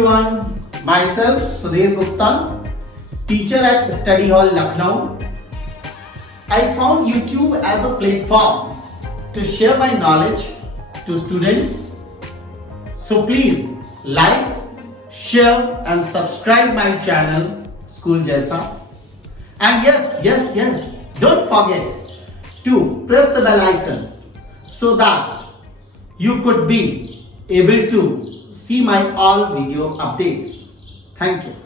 everyone, myself SUDHEER GUPTA, teacher at Study Hall Lucknow. I found YouTube as a platform to share my knowledge to students. So please like, share and subscribe my channel School Jaisa. And yes, don't forget to press the bell icon so that you could be able to see my all video updates. Thank you.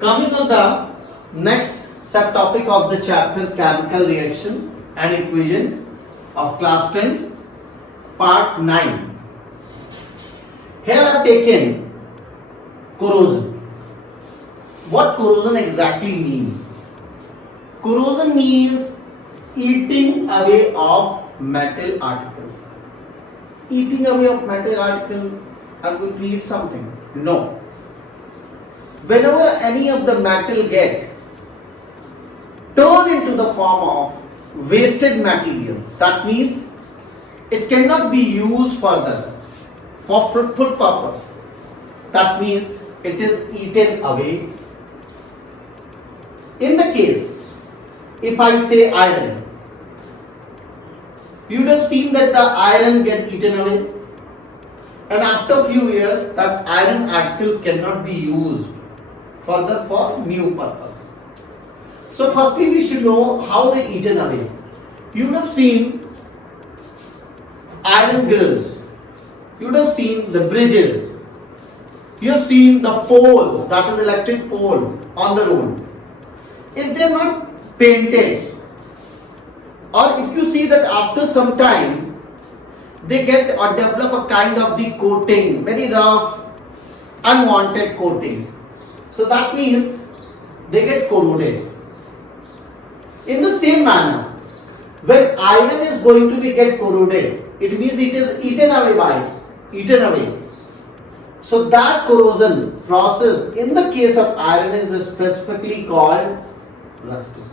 Coming on the next subtopic of the chapter chemical reaction and equation of class 10th, part 9. Here I have taken corrosion. What corrosion exactly means? Corrosion means eating away of metal article. Eating away of metal article, I'm going to eat something. No. Whenever any of the metal get turned into the form of wasted material, that means it cannot be used further for fruitful purpose. That means it is eaten away. In the case, if I say iron, you would have seen that the iron get eaten away, and after few years that iron article cannot be used further for new purpose. So firstly we should know how they eaten away. You would have seen iron grills, you would have seen the bridges, you have seen the poles, that is electric pole on the road. If they are not painted, or if you see that after some time they get or develop a kind of the coating, very rough, unwanted coating. So that means they get corroded. In the same manner, when iron is going to be get corroded, it means it is eaten away. So that corrosion process in the case of iron is specifically called rusting.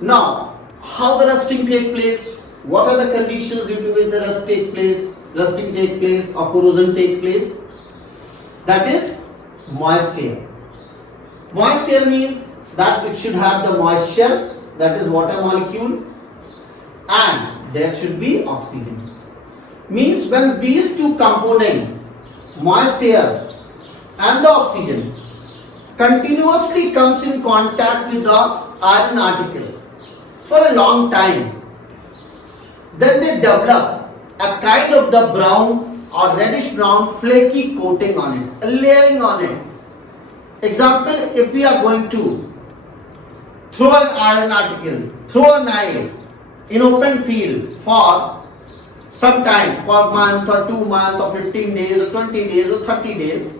Now, how the rusting take place? What are the conditions due to which the rusting take place or corrosion take place? That is moisture. Moisture means that it should have the moisture, that is water molecule, and there should be oxygen. Means when these two components, moisture and the oxygen, continuously comes in contact with the iron article for a long time, then they develop a kind of the brown or reddish brown flaky coating on it, a layering on it. Example, if we are going to throw an iron article, throw a knife in open field for some time, for a month or 2 months or 15 days or 20 days or 30 days,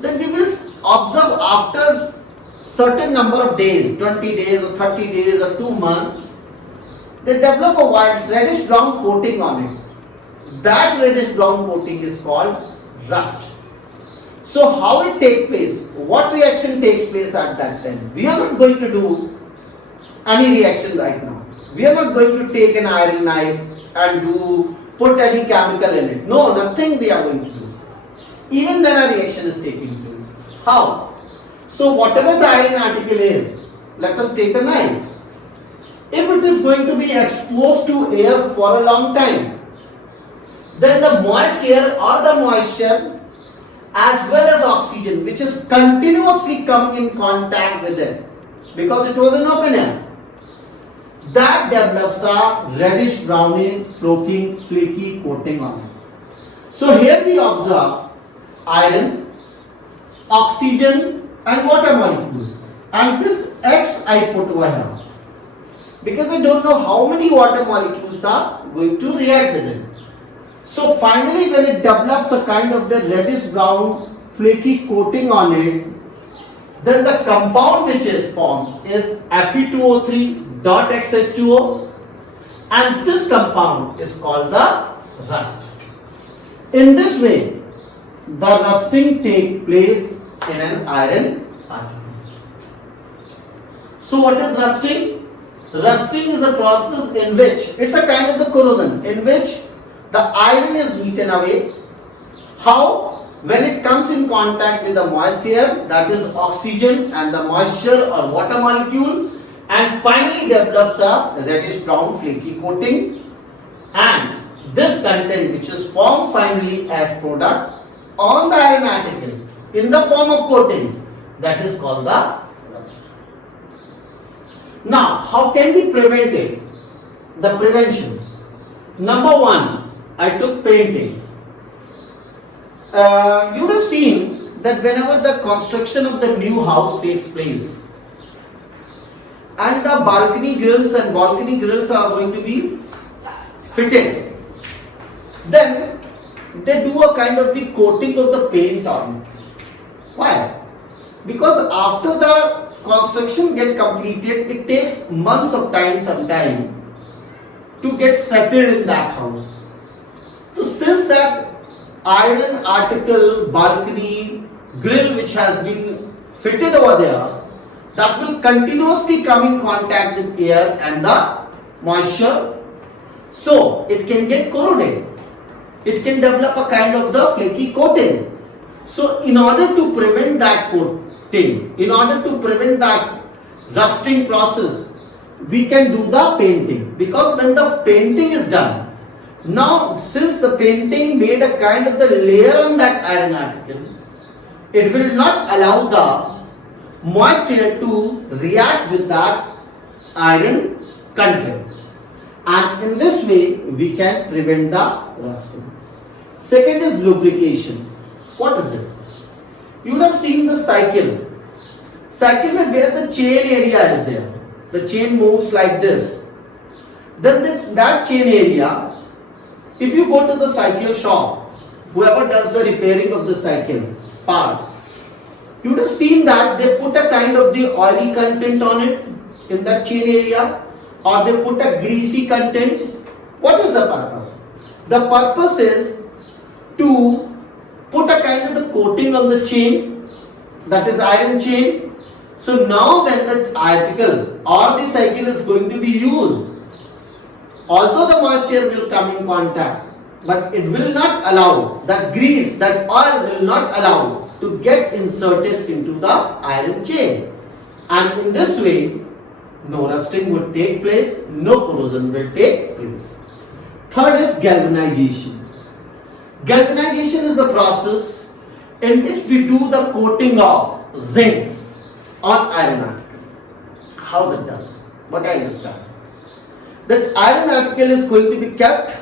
then we will observe after certain number of days, 20 days or 30 days or 2 months, they develop a white reddish brown coating on it. That reddish brown coating is called rust. So how it takes place? What reaction takes place at that time? We are not going to do any reaction right now. We are not going to take an iron knife and put any chemical in it. No, nothing we are going to do. Even then a reaction is taking place. How? So whatever the iron article is, let us take a knife. If it is going to be exposed to air for a long time, then the moisture as well as oxygen, which is continuously coming in contact with it, because it was an open air, that develops a reddish brownish flaky coating on it. So here we observe iron, oxygen and water molecule, and this X I put over here because I don't know how many water molecules are going to react with it. So finally when it develops a kind of the reddish brown flaky coating on it, then the compound which is formed is Fe2O3.XH2O, and this compound is called the rust. In this way, the rusting takes place in an iron article. So what is rusting? Rusting is a process in which, it's a kind of the corrosion, in which the iron is eaten away. How? When it comes in contact with the moist air, that is oxygen and the moisture or water molecule, and finally develops a reddish brown flaky coating, and this content which is formed finally as product on the iron article in the form of coating, that is called the rust. Now, how can we prevent it? The prevention. Number one, I took painting. You would have seen that whenever the construction of the new house takes place and the balcony grills are going to be fitted, then they do a kind of the coating of the paint on it. Why? Because after the construction get completed, it takes months of time sometime to get settled in that house. So since that iron article, balcony, grill which has been fitted over there, that will continuously come in contact with air and the moisture, so it can get corroded. It can develop a kind of the flaky coating. So in order to prevent that coating, in order to prevent that rusting process, we can do the painting. Because when the painting is done, now since the painting made a kind of the layer on that iron article, it will not allow the moist air to react with that iron content, and in this way we can prevent the rusting. Second is lubrication. What is it? You would have seen the cycle. Cycle is where the chain area is there. The chain moves like this. Then that chain area, if you go to the cycle shop, whoever does the repairing of the cycle parts, you would have seen that they put a kind of the oily content on it in that chain area, or they put a greasy content. What is the purpose? The purpose is to put a kind of the coating on the chain, that is iron chain. So now when the article or the cycle is going to be used, although the moisture will come in contact, but it will not allow that grease, that oil will not allow to get inserted into the iron chain, and in this way no rusting would take place, no corrosion will take place. Third is galvanization. Galvanization is the process in which we do the coating of zinc on iron article. How is it done? What I understand? That iron article is going to be kept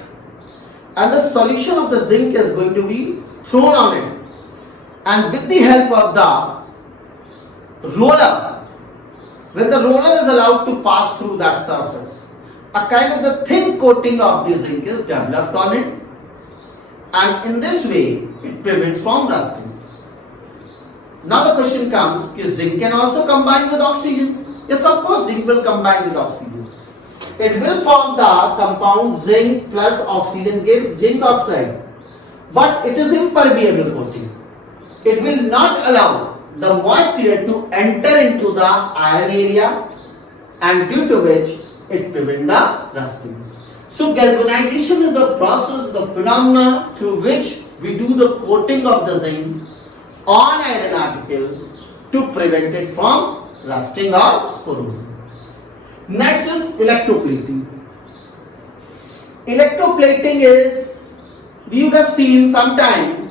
and the solution of the zinc is going to be thrown on it, and with the help of the roller, when the roller is allowed to pass through that surface, a kind of the thin coating of the zinc is developed on it, and in this way it prevents from rusting. Now the question comes, is zinc can also combine with oxygen? Yes, of course zinc will combine with oxygen. It will form the compound zinc plus oxygen, give zinc oxide, but it is impermeable coating. It will not allow the moisture to enter into the iron area, and due to which it prevents the rusting. So galvanization is the process, the phenomena through which we do the coating of the zinc on iron article to prevent it from rusting or corrosion. Next is electroplating. Electroplating is, we would have seen sometime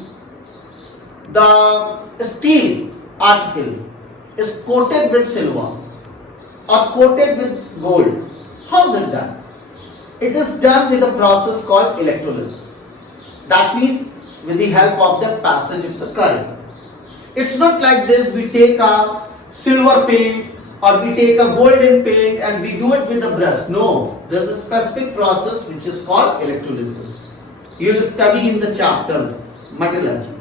the steel article is coated with silver or coated with gold. How is it done? It is done with a process called electrolysis. That means with the help of the passage of the current. It's not like this, we take a silver paint or we take a golden paint and we do it with a brush. No, there is a specific process which is called electrolysis. You will study in the chapter metallurgy.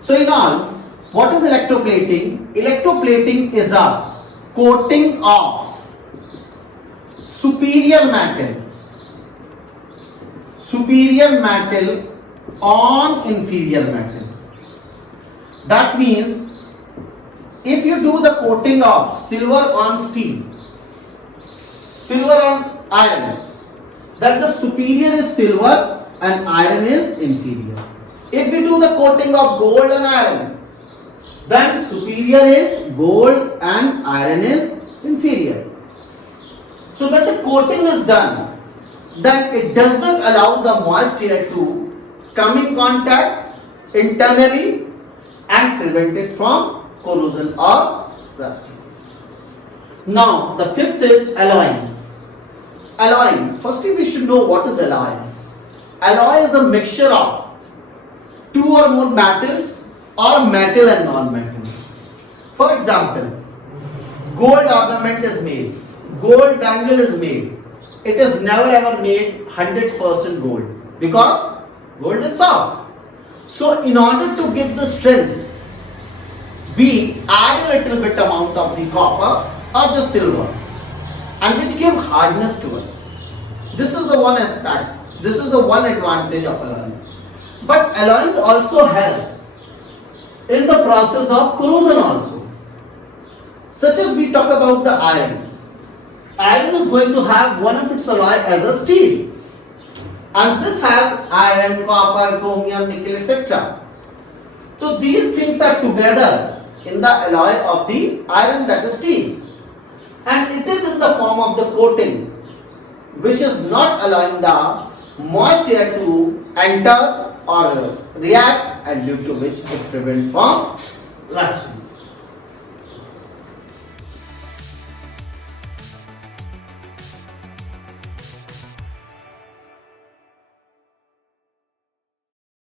So in all, what is electroplating? Electroplating is a coating of superior metal on inferior metal. That means if you do the coating of silver on steel, silver on iron, that the superior is silver and iron is inferior. If we do the coating of gold and iron, then superior is gold and iron is inferior. So when the coating is done, then it does not allow the moist air to come in contact internally and prevent it from corrosion or rusting. Now the fifth is alloying. Alloying. Firstly, we should know what is alloy. Alloy is a mixture of two or more metals or metal and non-metal. For example, gold ornament is made, gold bangle is made. It is never ever made 100% gold because gold is soft. So in order to give the strength, we add a little bit amount of the copper or the silver, and which give hardness to it. This is the one aspect, this is the one advantage of alloying. But alloying also helps in the process of corrosion also. Such as we talk about the iron. Iron is going to have one of its alloy as a steel. And this has iron, copper, chromium, nickel, etc. So these things are together in the alloy of the iron, that is steel. And it is in the form of the coating, which is not allowing the moist air to enter or react, and due to which it prevents from rusting.